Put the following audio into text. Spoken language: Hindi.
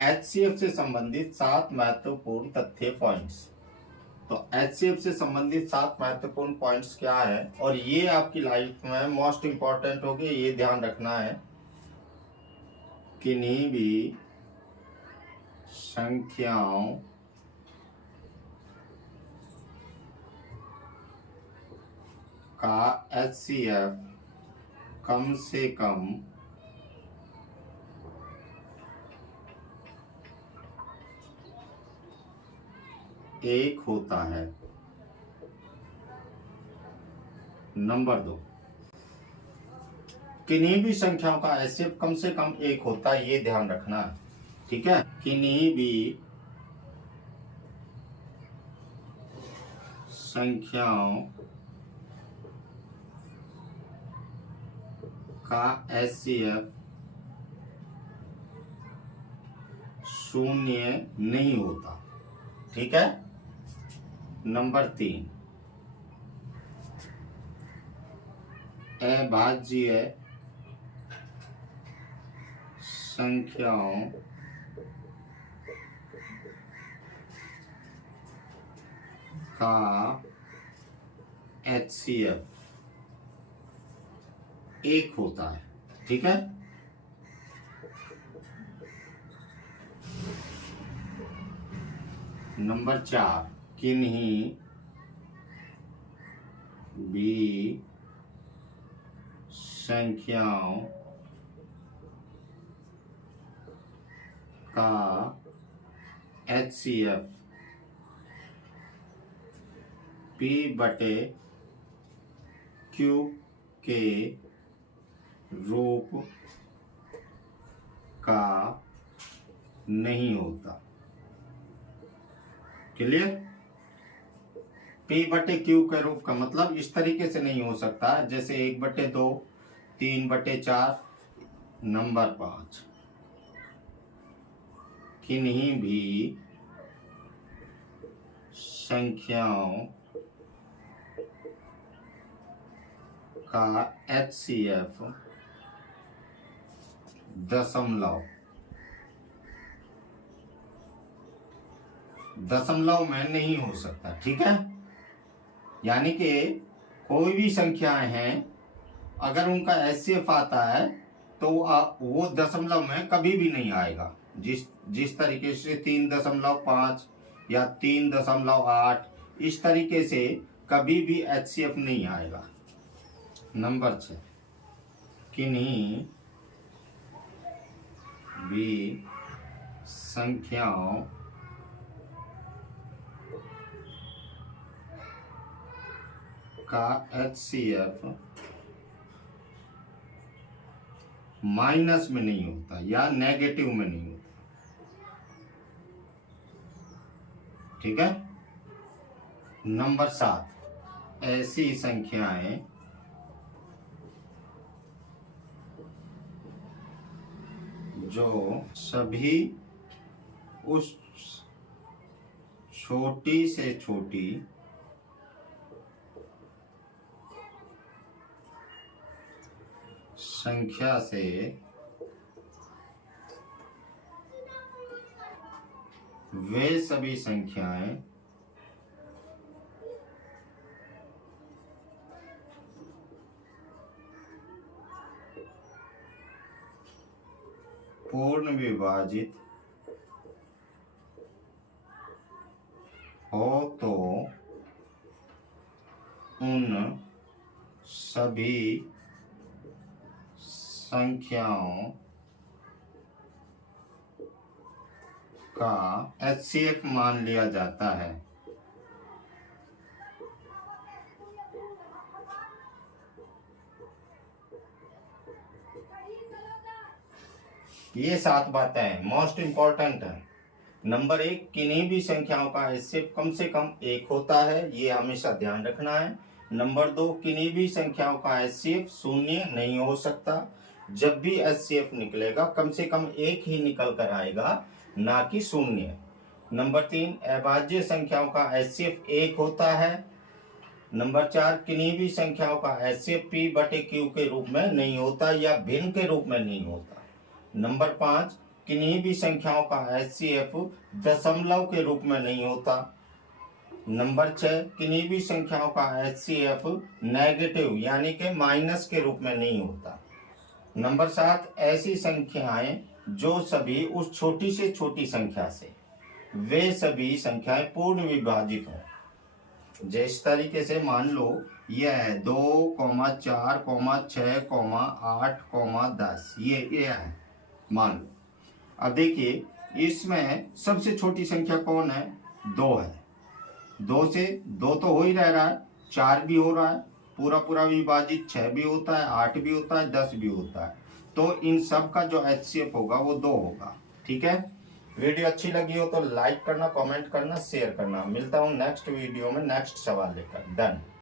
एचसीएफ से संबंधित 7 महत्वपूर्ण तथ्य पॉइंट्स। तो एचसीएफ से संबंधित 7 महत्वपूर्ण पॉइंट्स क्या है और ये आपकी लाइफ में मोस्ट इंपॉर्टेंट होगी, ये ध्यान रखना है। किन्हीं भी संख्याओं का एचसीएफ कम से कम एक होता है। नंबर 2, किन्हीं भी संख्याओं का एचसीएफ कम से कम एक होता है, ये ध्यान रखना है। ठीक है, किन्हीं भी संख्याओं का एचसीएफ शून्य नहीं होता। ठीक है। नंबर 3, अभाज्य संख्याओं का एचसीएफ एक होता है। ठीक है। नंबर 4, किन्हीं भी संख्याओं का एचसीएफ P बटे Q के रूप का नहीं होता। क्लियर? P बटे Q के रूप का मतलब इस तरीके से नहीं हो सकता, जैसे 1/2, 3/4। नंबर 5, किन्हीं भी संख्याओं का एचसीएफ दशमलव में नहीं हो सकता। ठीक है, यानी कि कोई भी संख्याएं हैं, अगर उनका एचसीएफ आता है तो वो दशमलव में कभी भी नहीं आएगा। जिस तरीके से 3.5 या 3.8, इस तरीके से कभी भी एचसीएफ नहीं आएगा। नंबर 6, किन्हीं भी संख्याओं का एचसीएफ माइनस में नहीं होता या नेगेटिव में नहीं होता। ठीक है। नंबर 7, ऐसी संख्याएं जो सभी उस छोटी से छोटी संख्या से वे सभी संख्याएं पूर्ण विभाजित हो तो उन सभी संख्याओं का एचसीएफ मान लिया जाता है। ये 7 बातें मोस्ट इंपॉर्टेंट है। नंबर 1, किन्हीं भी संख्याओं का एचसीएफ कम से कम एक होता है, ये हमेशा ध्यान रखना है। नंबर 2, किन्हीं भी संख्याओं का एचसीएफ शून्य नहीं हो सकता। जब भी एचसीएफ निकलेगा कम से कम एक ही निकल कर आएगा, ना कि शून्य। नंबर 3, अभाज्य संख्याओं का एचसीएफ एक होता है। नंबर 4, किन्हीं भी संख्याओं का एचसीएफ P/Q के रूप में नहीं होता या भिन्न के रूप में नहीं होता। नंबर 5, किन्हीं भी संख्याओं का HCF दशमलव के रूप में नहीं होता। नंबर 6, किन्हीं भी संख्याओं का HCF नेगेटिव यानी कि माइनस के रूप में नहीं होता। नंबर 7, ऐसी संख्याएं जो सभी उस छोटी से छोटी संख्या से वे सभी संख्याएं पूर्ण विभाजित हों। जिस तरीके से मान लो यह है 2, 4, 6, 8, 10 ये है मान लो। अब देखिए इसमें सबसे छोटी संख्या कौन है? 2 है। 2 से 2 तो हो ही रहा है, 4 भी हो रहा है, पूरा पूरा विभाजित 6 भी होता है, 8 भी होता है, 10 भी होता है। तो इन सब का जो HCF होगा वो 2 होगा। ठीक है, वीडियो अच्छी लगी हो तो लाइक करना, कमेंट करना, शेयर करना। मिलता हूँ नेक्स्ट वीडियो में नेक्स्ट सवाल लेकर। डन।